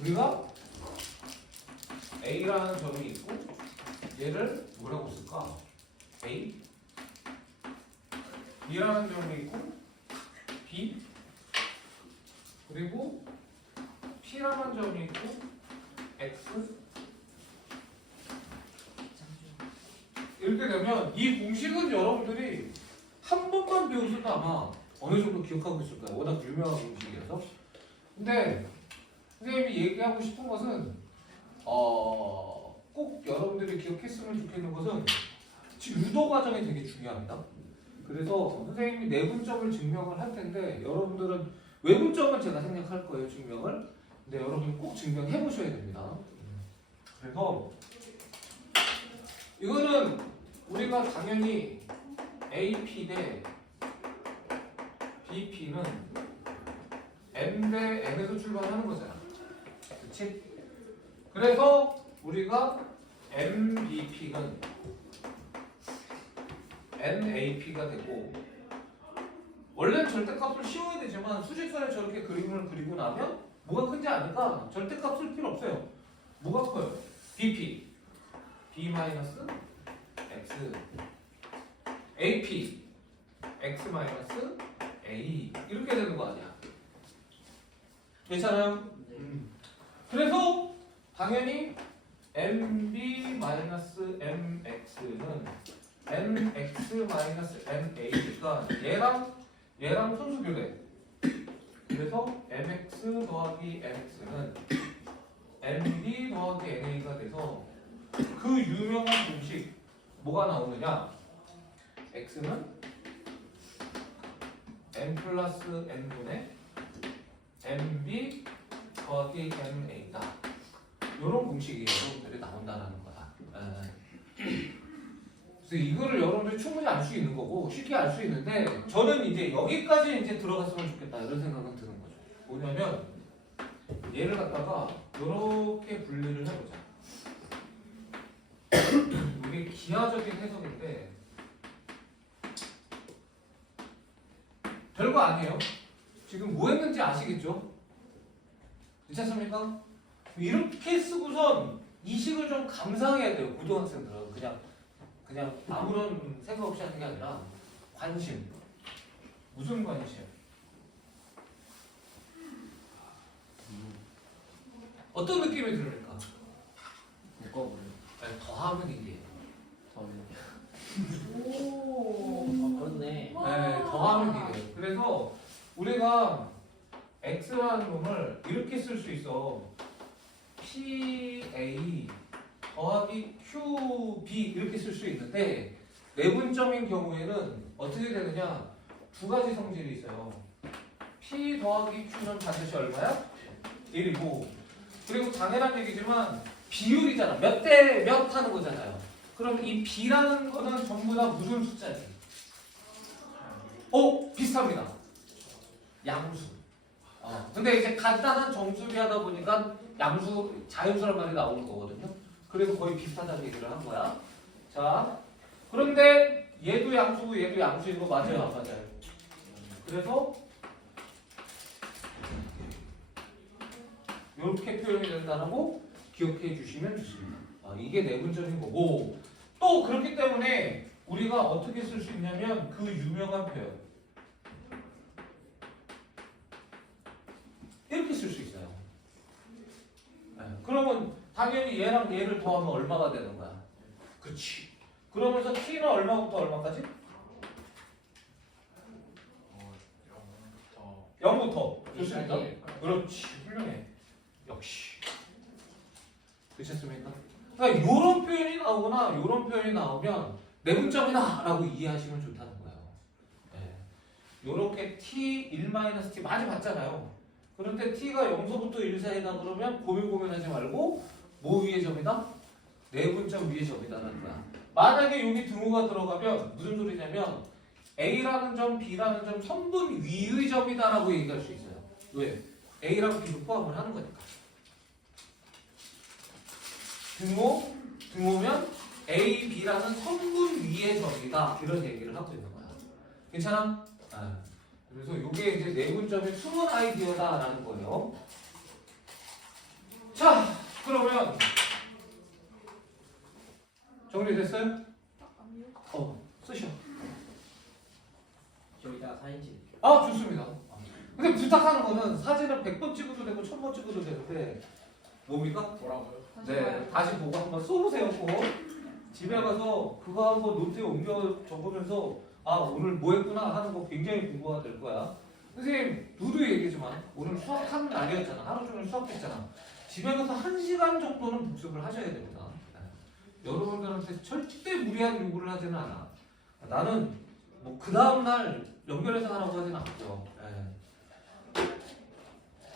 우리가 A라는 점이 있고 얘를 뭐라고 쓸까? A B라는 점이 있고 B 그리고 P라는 점이 있고 X 이렇게 되면 이 공식은 여러분들이 한 번만 배우셔도 아마 어느 정도 기억하고 있을 거예요. 워낙 유명한 공식이라서. 근데 선생님이 얘기하고 싶은 것은 꼭 여러분들이 기억했으면 좋겠는 것은 지금 유도 과정이 되게 중요합니다. 그래서 선생님이 내분점을 증명을 할 텐데 여러분들은 외분점은 제가 생략할 거예요, 증명을. 근데 여러분 꼭 증명해 보셔야 됩니다. 그래서 이거는 우리가 당연히 AP 대 BP는 M 대 N에서 출발하는 거잖아. 그치? 그래서 우리가 MBP는 NAP가 되고 원래는 절대값을 씌워야 되지만 수직선에 저렇게 그림을 그리고 나면 뭐가 큰지 아니까 절대값 쓸 필요 없어요. 뭐가 커요? BP B-X AP X-A 이렇게 되는 거 아니야? 괜찮아요? 그래서 당연히 MB-MX는 MX-MA니까 얘랑 순수 교대. 그래서 MX 더하기 MX는 MB 더하기 NA가 돼서 그 유명한 공식 뭐가 나오느냐? X는 M 플러스 N분의 MB 더하기 MA다. 이런 공식이 여러분들이 나온다는 거다. 그래서 이거를 여러분들이 충분히 알 수 있는 거고 쉽게 알 수 있는데 저는 이제 여기까지 이제 들어갔으면 좋겠다 이런 생각은 드는 거죠. 뭐냐면 얘를 갖다가 이렇게 분리를 해보자. 이게 기하적인 해석인데 별거 아니에요. 지금 뭐 했는지 아시겠죠? 괜찮습니까? 이렇게 쓰고선 이 식을 좀 감상해야 돼요. 고등학생들은 그냥 아무런 생각 없이 하는 게 아니라 관심. 무슨 관심? 어떤 느낌이 들을까? 묶어버려. 아니, 더하면 이게. 오. 그렇네. 네, 더하면 이게. 그래서 우리가 x라는 놈을 이렇게 쓸 수 있어. PA 더하기 QB 이렇게 쓸 수 있는데 내분점인 경우에는 어떻게 되느냐? 두 가지 성질이 있어요. P 더하기 Q는 반드시 얼마야? 1이고 그리고 당연한 얘기지만 비율이잖아. 몇 대 몇 하는 거잖아요. 그럼 이 B라는 거는 전부 다 무슨 숫자지? 비슷합니다. 양수. 근데 이제 간단한 정수비 하다 보니까 양수, 자연수란 말이 나오는 거거든요. 그래서 거의 비슷하다는 얘기를 한 거야. 자, 그런데 얘도 양수고 얘도 양수인 거 맞아요, 안 맞아요? 그래서 이렇게 표현이 된다고 기억해 주시면 좋습니다. 이게 내분점인 거고 또 그렇기 때문에 우리가 어떻게 쓸 수 있냐면 그 유명한 표현 이렇게 쓸 수 있어요. 그러면 당연히 얘랑 얘를 더하면 얼마가 되는 거야? 그치. 그러면서 t는 얼마부터 얼마까지? 0부터. 좋습니까? 그렇지. 훌륭해. 역시. 되셨습니까? 그러니까 이런 표현이 나오거나 이런 표현이 나오면 내분점이다 라고 이해하시면 좋다는 거예요. 이렇게 t 1-t 많이 봤잖아요. 그런데 t가 0서부터 1 사이다 그러면 고민하지 말고 뭐 위의 점이다? 내분점 위의 점이다라는 거야. 만약에 여기 등호가 들어가면 무슨 소리냐면 A라는 점, B라는 점 선분 위의 점이다라고 얘기할 수 있어요. 왜? A랑 B도 포함을 하는 거니까. 등호면 A, B라는 선분 위의 점이다 이런 얘기를 하고 있는 거야. 괜찮아? 그래서 이게 이제 내분점의 숨은 아이디어다라는 거예요. 자, 그러면 정리됐어요? 쓰셔. 저기다 사진 찍. 좋습니다. 근데 부탁하는 거는 사진을 100번 찍어도 되고 1000번 찍어도 되는데 뭡니까? 뭐라고요? 네, 다시 보고 한번 써보세요. 꼭. 집에 가서 그거 한번 노트에 옮겨 적으면서 오늘 뭐 했구나 하는 거 굉장히 공부가 될 거야. 선생님 누도 얘기했지만 오늘 수학하는 날이었잖아. 하루 종일 수학했잖아. 집에 가서 1시간 정도는 복습을 하셔야 됩니다. 여러분들한테 절대 무리한 요구를 하지는 않아. 나는 뭐 그 다음날 연결해서 하라고 하진 않고요.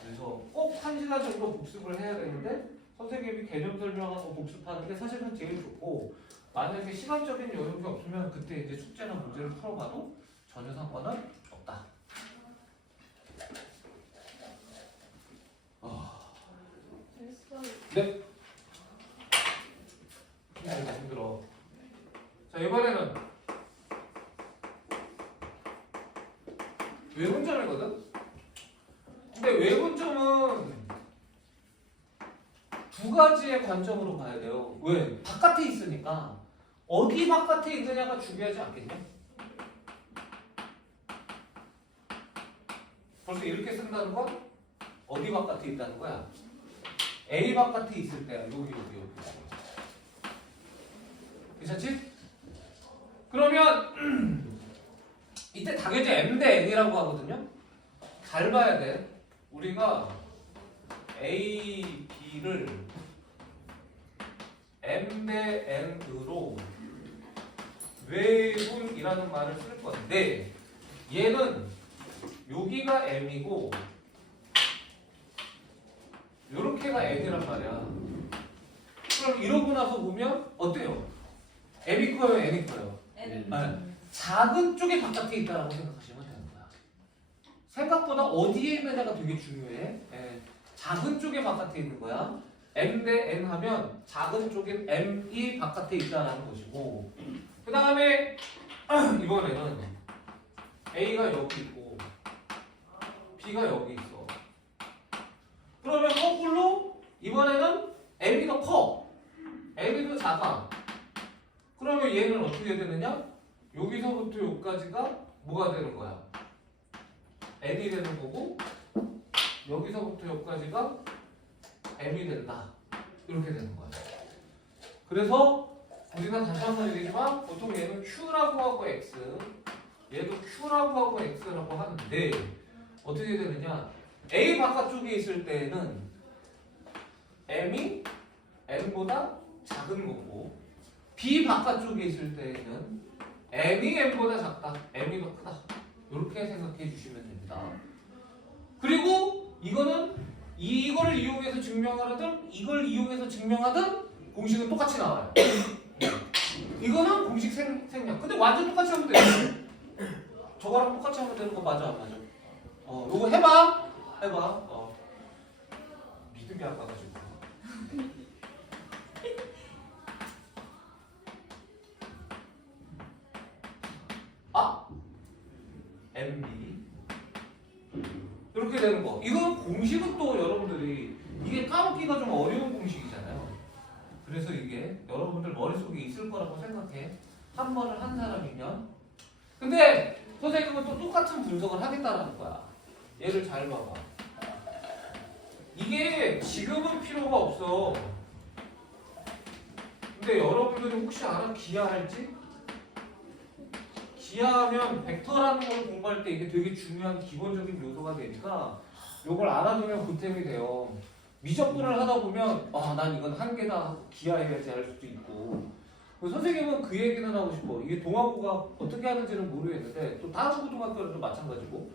그래서 꼭 1시간 정도 복습을 해야 되는데 선생님이 개념 설명하고 복습하는 게 사실은 제일 좋고, 만약에 시간적인 여력이 없으면 그때 이제 숙제나 문제를 풀어봐도 전혀 상관은 없다. 네. 힘들어. 자, 이번에는 외분점이거든. 근데 외분점은 두 가지의 관점으로 봐야 돼요. 왜? 바깥에 있으니까 어디 바깥에 있느냐가 중요하지 않겠냐? 벌써 이렇게 쓴다는 건 어디 바깥에 있다는 거야? A 바깥에 있을 때야. 여기. 괜찮지? 그러면 이때 당연히 M 대 N이라고 하거든요. 잘 봐야 돼. 우리가 A, B를 M 대 N으로 외분이라는 말을 쓸 건데, 얘는 여기가 M이고 요렇게가 N이란 말이야. 그럼 이러고 나서 보면 어때요? M이 커요? N이 커요? N. 작은 쪽이 바깥에 있다라고 생각하시면 되는 거야. 생각보다 어디에 있느냐가 되게 중요해. 작은 쪽에 바깥에 있는 거야. M 대 N 하면 작은 쪽인 M이 바깥에 있다라는 것이고, 그 다음에 이번에는 A가 여기 있고 B가 여기 있어. 그러면 거꾸로 이번에는 M이 더 커, M이 더 작아. 그러면 얘는 어떻게 되느냐? 여기서부터 여기까지가 뭐가 되는 거야? N이 되는 거고, 여기서부터 여기까지가 M이 된다. 이렇게 되는 거야. 그래서 우리가 다시 한번 얘기했지만 보통 얘는 Q라고 하고 X, 얘도 Q라고 하고 X라고 하는데 어떻게 되느냐? A 바깥쪽에 있을 때는 M이 N보다 작은 거고, B 바깥쪽에 있을 때는 N이 M보다 작다, M이 더 크다. 이렇게 생각해 주시면 됩니다. 그리고 이거는 이걸 이용해서 증명하든 이걸 이용해서 증명하든 공식은 똑같이 나와요. 이거는 공식 생략. 근데 완전 똑같이 하면 돼요. 저거랑 똑같이 하면 되는 거 맞아, 안 맞아? 요거 해봐. 믿음이 안 가가지고. MB 이렇게 되는 거. 이건 공식은 또 여러분들이 이게 까먹기가 좀 어려운 공식이잖아요. 그래서 이게 여러분들 머릿속에 있을 거라고 생각해. 한 번을 한 사람이면. 근데 선생님은 또 똑같은 분석을 하겠다라는 거야. 얘를 잘 봐봐. 이게 지금은 필요가 없어. 근데 여러분들이 혹시 알아? 기하할지? 기하하면 벡터라는 걸 공부할 때 이게 되게 중요한 기본적인 요소가 되니까 요걸 알아두면 보탬이 돼요. 미적분을 하다 보면 난 이건 한 개다 하고 기하해야지 할 수도 있고, 선생님은 그 얘기는 하고 싶어. 이게 동아고가 어떻게 하는지는 모르겠는데 또 다른 고등학교도 마찬가지고,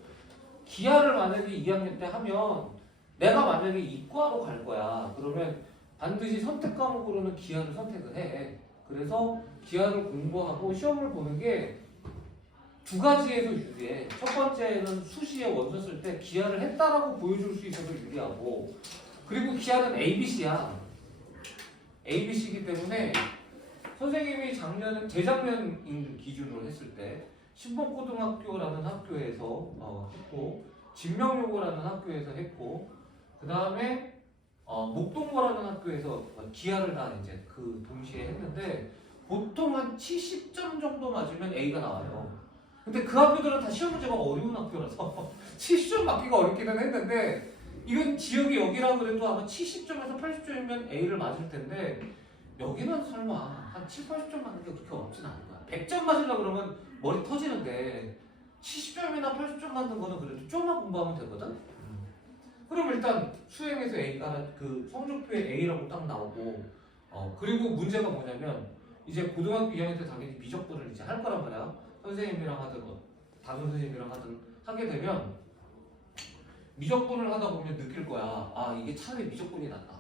기하를 만약에 2학년 때 하면 내가 만약에 이과로 갈 거야. 그러면 반드시 선택 과목으로는 기하를 선택을 해. 그래서 기하를 공부하고 시험을 보는 게 두 가지에서 유리해. 첫 번째는 수시에 원서 쓸 때 기하를 했다라고 보여줄 수 있어서 유리하고, 그리고 기하는 ABC야. ABC이기 때문에 선생님이 재작년 기준으로 했을 때 신봉고등학교라는 학교에서 했고, 진명여고라는 학교에서 했고, 그 다음에 목동고라는 학교에서 기하를 다 이제 그 동시에 했는데 보통 한 70점 정도 맞으면 A가 나와요. 근데 그 학교들은 다 시험 문제가 어려운 학교라서 70점 맞기가 어렵기는 했는데 이건 지역이 여기라 그래도 아마 70점에서 80점이면 A를 맞을 텐데 여기는 설마 한 7, 80점 맞는 게 그렇게 어렵진 않을 거야. 100점 맞으려고 그러면 머리 터지는데 70점이나 80점 맞는 거는 그래도 좀만 공부하면 되거든. 그럼 일단 수행에서 A가 그 성적표에 A라고 딱 나오고 그리고 문제가 뭐냐면 이제 고등학교 2학년 때 당연히 미적분을 이제 할 거란 말이야. 선생님이랑 하든 다른 선생님이랑 하든 하게 되면 미적분을 하다 보면 느낄 거야. 아 이게 차라리 미적분이 낫다.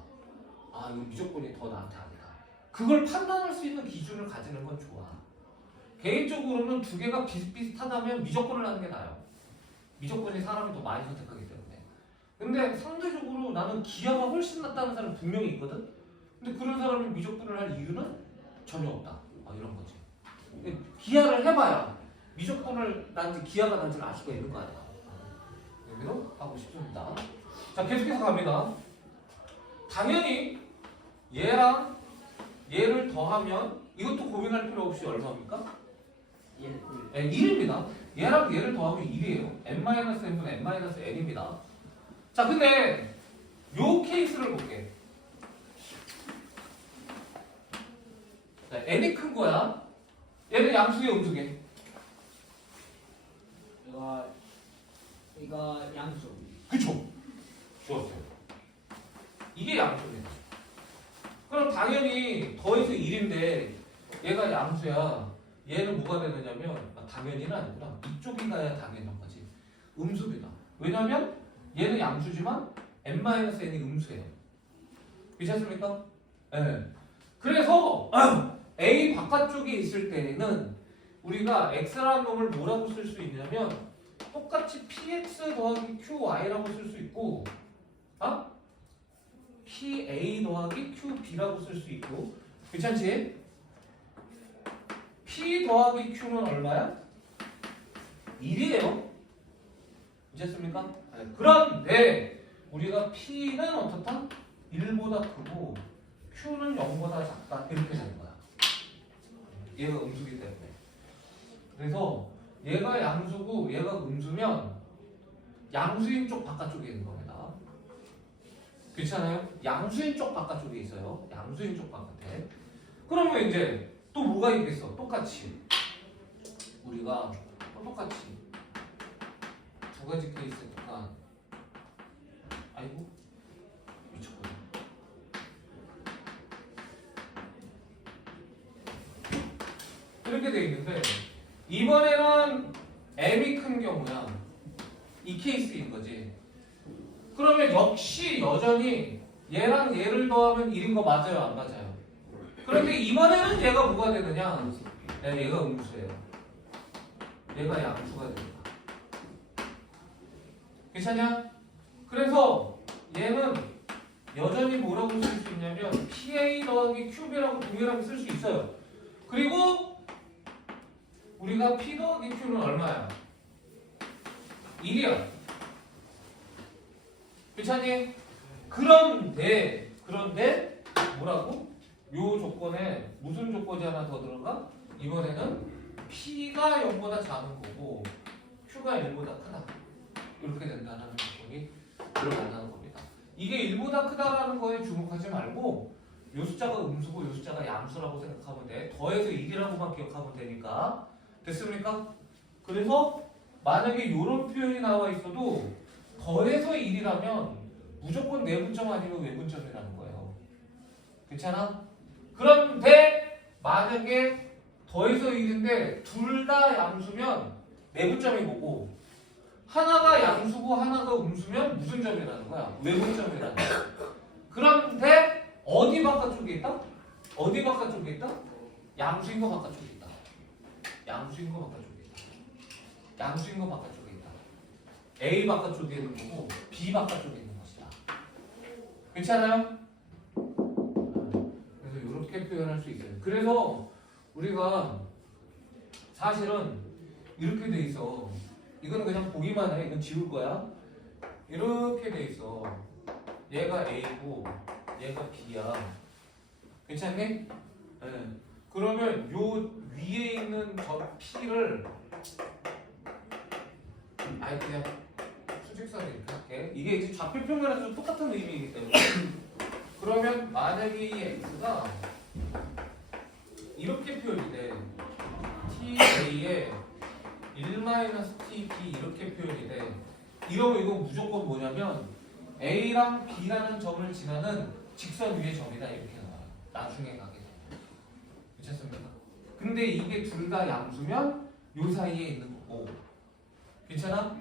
아 이거 미적분이 더 나한테 아니다. 그걸 판단할 수 있는 기준을 가지는 건 좋아. 개인적으로는 두 개가 비슷비슷하다면 미적분을 하는 게 나아요. 미적분이 사람이 더 많이 선택하기 때문에. 근데 상대적으로 나는 기하가 훨씬 낫다는 사람 분명히 있거든. 근데 그런 사람이 미적분을 할 이유는 전혀 없다. 이런 거지. 기하를 해봐야 미적분을 난지 기하가 난지를 알 수가 있는 거 아니야. 여기로 하고 싶습니다. 자 계속해서 갑니다. 당연히 얘랑 얘를 더하면 이것도 고민할 필요 없이 얼마입니까? 1입니다. 얘랑 얘를 더하면 1이에요. n-n분의 n-n입니다. 자 근데 요 케이스를 볼게. 자, n이 큰 거야. 얘는 양수의 음수계. 이거 양수. 그쵸? 좋았어요. 이게 양수입니다. 그럼 당연히 더해서 1인데 얘가 양수야. 얘는 뭐가 되느냐면 당연히는 아니구나. 이쪽이 가야 당연한 거지. 음수입니다. 왜냐면 얘는 양수지만 n-n이 음수예요. 괜찮습니까? 네. 그래서 A 바깥쪽에 있을 때는 우리가 x라는 놈을 뭐라고 쓸 수 있냐면 똑같이 px 더하기 qy라고 쓸 수 있고 pa 더하기 qb라고 쓸 수 있고 괜찮지? p 더하기 q는 얼마야? 1이에요. 괜찮습니까? 네. 그런데 우리가 p는 어떻다? 1보다 크고 q는 0보다 작다 이렇게 되는 거야. 얘가 음수기 때문에. 그래서 얘가 양수고 얘가 음수면 양수인 쪽 바깥쪽에 있는 겁니다. 괜찮아요? 양수인 쪽 바깥쪽에 있어요. 양수인 쪽 바깥에. 그러면 이제 또 뭐가 있겠어? 똑같이 우리가 똑같이 두 가지 케이스니까 아이고 미쳤구나. 이렇게 돼 있는데 이번에는 m이 큰 경우야. 이 케이스인 거지. 그러면 역시 여전히 얘랑 얘를 더하면 1인 거 맞아요? 안 맞아요? 그런데 이번에는 얘가 뭐가 되느냐? 얘가 음수예요. 얘가 양수가 됩니다. 괜찮냐? 그래서 얘는 여전히 뭐라고 쓸 수 있냐면 PA 더하기 QB라고 동일하게 쓸 수 있어요. 그리고 우리가 P 더하기 Q는 얼마야? 1이야. 괜찮니? 그런데 뭐라고? 요 조건에 무슨 조건이 하나 더 들어가? 이번에는 P가 0보다 작은 거고 Q가 1보다 크다. 이렇게 된다는 조건이 들어간다는 겁니다. 이게 1보다 크다라는 거에 주목하지 말고 요 숫자가 음수고 요 숫자가 양수라고 생각하면 돼. 더해서 1이라고만 기억하면 되니까. 됐습니까? 그래서 만약에 이런 표현이 나와 있어도 더해서 1이라면 무조건 내분점 아니면 외분점이라는 거예요. 괜찮아? 그런데 만약에 더해서 1인데 둘 다 양수면 내분점이 뭐고 하나가 양수고 하나가 음수면 무슨 점이라는 거야? 외분점이라는 거야. 그런데 어디 바깥쪽에 있다? 어디 바깥쪽에 있다? 양수인 거 바깥쪽에 있다. 양수인 거 바깥쪽에 있다. 양수인 거 바깥쪽에 있다. A 바깥쪽에 있는 거고 B 바깥쪽에 있는 것이다. 괜찮아요? 그래서 이렇게 표현할 수 있어요. 그래서 우리가 사실은 이렇게 돼 있어. 이거는 그냥 보기만 해. 이건 지울 거야. 이렇게 돼 있어. 얘가 A고 얘가 B야. 괜찮니? 네. 그러면 요 위에 있는 저 P를 아예 그냥 수직선을 이렇게 할게. 이게 이제 좌표평면에서 똑같은 의미이기 때문에. 그러면 만약에 이 X가 이렇게 표현이 돼. TA에 1-TB 이렇게 표현이 돼. 이러면 이거 무조건 뭐냐면 A랑 B라는 점을 지나는 직선 위의 점이다 이렇게 나와요. 나중에 가게 돼. 괜찮습니까? 근데 이게 둘 다 양수면 요 사이에 있는 거고. 괜찮아?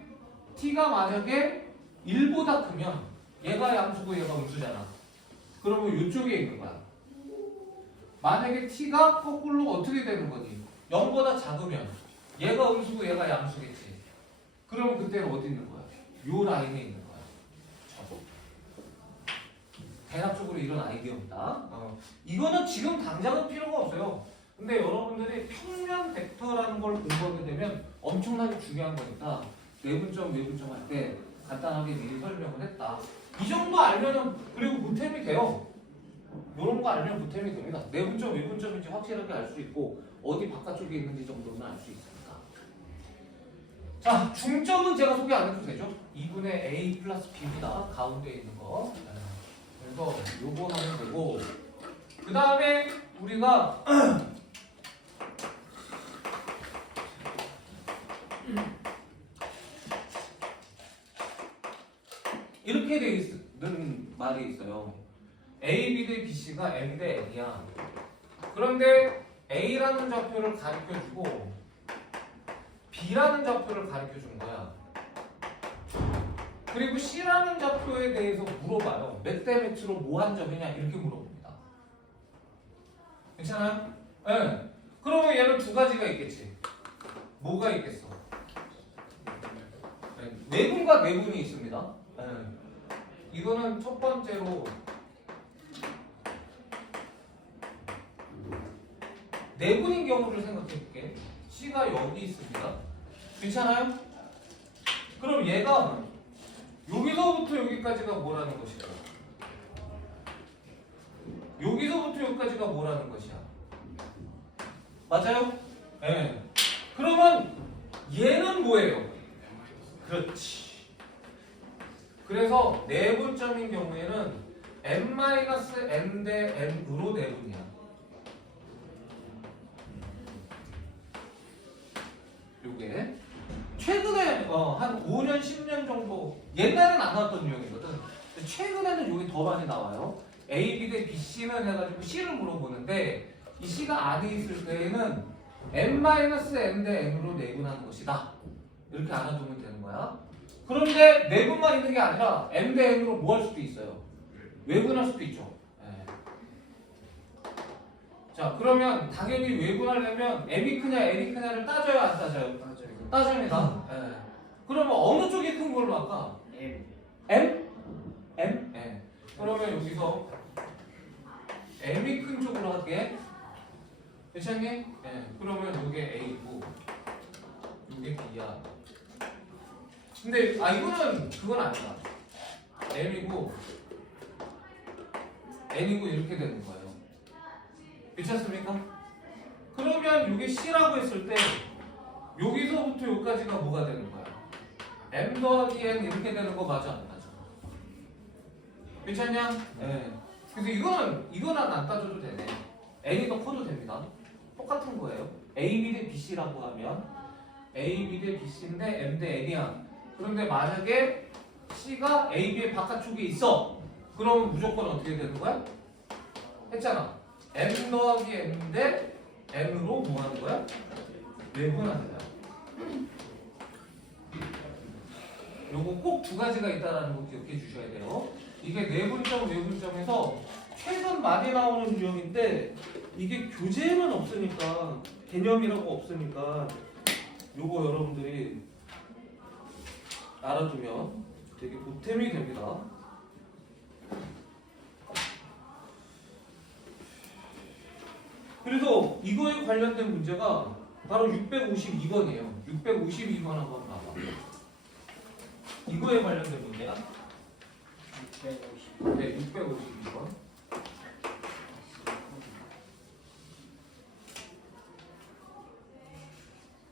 T가 만약에 1보다 크면 얘가 양수고 얘가 음수잖아. 그러면 이쪽에 있는 거야. 만약에 T가 거꾸로 어떻게 되는 거니? 0보다 작으면 얘가 음수고 얘가 양수겠지. 그러면 그때는 어디 있는 거야? 요 라인에 있는 거야. 저거. 대략적으로 이런 아이디어입니다. 이거는 지금 당장은 필요가 없어요. 근데 여러분들이 평면 벡터라는 걸 공부하게 되면 엄청나게 중요한 거니까 내분점, 외분점 할 때 간단하게 미리 설명을 했다. 이 정도 알면은 그리고 보탬이 돼요. 이런 거 알면 보탬이 됩니다. 내분점, 외분점인지 확실하게 알 수 있고 어디 바깥쪽에 있는지 정도는 알 수 있습니다. 자, 중점은 제가 소개 안 해도 되죠? 2분의 A 플러스 B입니다. 가운데 있는 거. 그래서 요거 하면 되고 그 다음에 우리가 이렇게 돼 있는 말이 있어요. A, B 대 B, C가 M 대 N이야. 그런데 A라는 좌표를 가르쳐주고 B라는 좌표를 가르쳐준 거야. 그리고 C라는 좌표에 대해서 물어봐요. 몇 대 몇으로 뭐 한 점이냐 이렇게 물어봅니다. 괜찮아요? 네. 그러면 얘는 두 가지가 있겠지. 뭐가 있겠어? 네. 내분과 내분이 있습니다. 네. 이거는 첫 번째로 내분인 경우를 생각해 볼게. C가 여기 있습니다. 괜찮아요? 그럼 얘가 여기서부터 여기까지가 뭐라는 것이야? 여기서부터 여기까지가 뭐라는 것이야? 맞아요? 네. 그러면 얘는 뭐예요? 그렇지. 그래서 내분점인 경우에는 n-n 대 n으로 내분이야. 요게 최근에 한 5년, 10년 정도 옛날엔 안 나왔던 유형이거든. 최근에는 요게 더 많이 나와요. A, B 대 B, C는 해가지고 C를 물어보는데 이 C가 안에 있을 때에는 n-n 대 n으로 내분하는 것이다. 이렇게 알아두면 되는 거야. 그런데 내분만 있는 게 아니라 n 대 n으로 뭐 할 수도 있어요? 외분할 수도 있죠. 네. 자, 그러면 당연히 외분하려면 m이 크냐 n이 크냐를 따져요, 안 따져요? 따집니다. 네. 그러면 어느 쪽이 큰 걸로 할까? M. M? M? 네. 그러면 여기서 m이 큰 쪽으로 할게. 괜찮니? 네. 그러면 이게 A고 이게 B야. 근데 이거는 그건 아니다. M이고 N이고 이렇게 되는 거예요. 괜찮습니까? 그러면 이게 C라고 했을 때 여기서부터 여기까지가 뭐가 되는 거야? M 더하기 N 이렇게 되는 거 맞아 안 맞아? 괜찮냐? 네. 그래서 이거는 안 따져도 되네. N이 더 커도 됩니다. 똑같은 거예요. A, B 대 B, C라고 하면 A, B 대 B, C인데 M 대 N이야. 그런데 만약에 C가 A, B의 바깥쪽에 있어. 그럼 무조건 어떻게 되는 거야? 했잖아. M 더하기 N 대 N으로 뭐 하는 거야? 내분하는 거야. 요거 꼭 두 가지가 있다는 거 기억해 주셔야 돼요. 이게 내분점, 외분점에서 최근 많이 나오는 유형인데 이게 교재에는 없으니까 개념이라고 없으니까 요거 여러분들이 알아두면 되게 보탬이 됩니다. 그래서 이거에 관련된 문제가 바로 652번이에요. 652번 한번 봐봐. 이거에 관련된 문제야? 650. 네, 652번.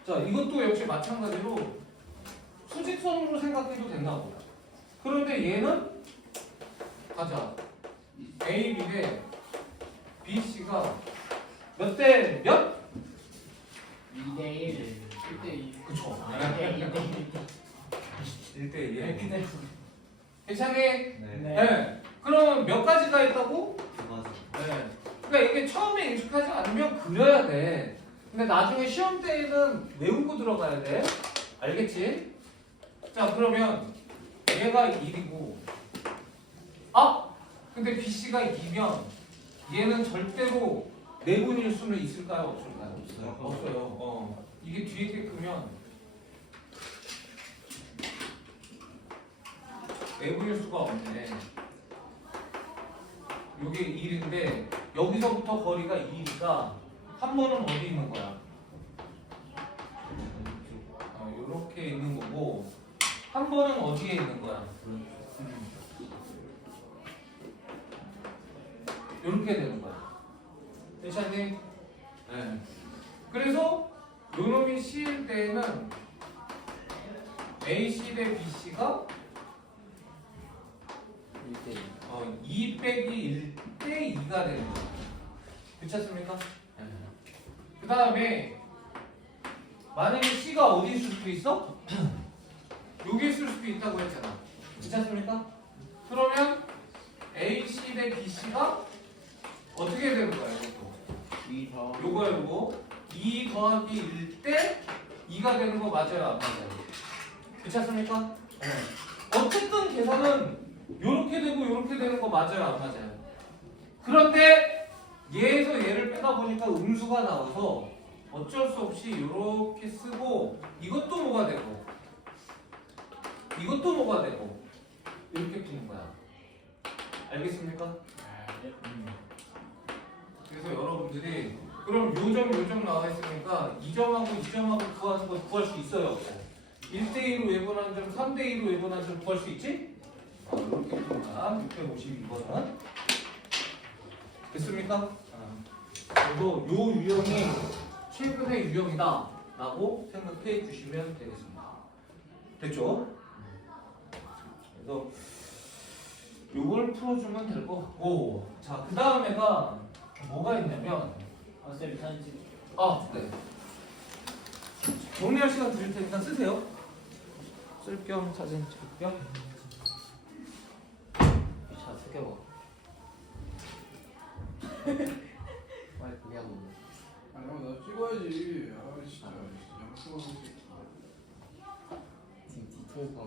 자, 이것도 역시 마찬가지로 수직선으로 생각해도 된다 보다. 그런데 얘는 가자. A, B 대 B, C가 몇 대 몇? 2대1. 1대2. 그쵸. 2대1. 1대 1. 네. 괜찮니? 네. 네. 그럼 몇 가지가 있다고? 두 가지. 네. 그러니까 이게 처음에 익숙하지 않으면 그려야 돼. 근데 나중에 시험 때에는 외우고 들어가야 돼. 알겠지? 자, 그러면 얘가 1이고 아! 근데 BC가 2면 얘는 절대로 내분일 수는 있을까요? 없을까요? 없어요. 없어요. 이게 뒤에 게 크면 내분일 수가 없네. 요게 1인데 여기서부터 거리가 2니까 한 번은 어디 있는 거야? 요렇게 있는 거고 한 번은 어디에 있는 거야? 요렇게 되는 거야. 괜찮니? 네. 그래서 요 놈이 C일 때에는 AC 대 BC가 1대2. 2 빼기 1대 2가 되는 거야. 괜찮습니까? 그 다음에 만약에 C가 어디 있을 수도 있어? 여기 있을 수도 있다고 했잖아. 괜찮습니까? 그러면 AC 대 BC가 어떻게 되는 거야? 이것도. 2 더. 요거 2 더하기 1 대 2가 되는 거 맞아요? 안 맞아요? 괜찮습니까? 네. 어쨌든 계산은 요렇게 되고 요렇게 되는 거 맞아요? 안 맞아요? 그런데 얘에서 얘를 빼다 보니까 음수가 나와서 어쩔 수 없이 요렇게 쓰고 이것도 뭐가 되고 이것도 뭐가 되고 이렇게 푸는 거야. 알겠습니까? 그래서 여러분들이 그럼 요점 나와 있으니까 2점하고 2점하고 구하는 거 구할 수 있어요? 없어요? 1대2로 외분한 점, 3대2로 외분한 점 구할 수 있지? 이렇게 푼다. 652번은 됐습니까? 그리고 요 유형이 최근의 유형이다 라고 생각해 주시면 되겠습니다. 됐죠? 그래서 요걸 풀어주면 될 것 같고 자, 그 다음에가 뭐가 있냐면 쌤 사진 찍. 네. 정리할 시간 드릴 테니까 쓰세요. 쓸 겸 사진 찍을 겸. 자, 숙여봐. 빨리 포기하고. 아니 나 찍어야지. 아 진짜 양수가 지금 뒤통수가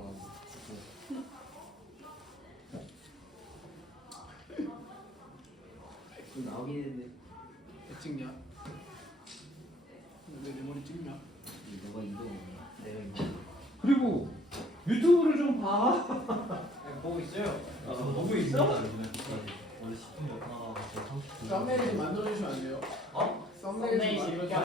좀 나오긴 했는데 왜 찍냐? 왜 내 머리 찍냐? 너가 이거 내가 이거 그리고 유튜브를 좀 봐. 보고 있어요. 보고 있어? 원래 10분 영화가 30분. 썸네일 좀 만들어주시면 안 돼요? 어? 썸네일 좀 썸네일 만들어주시면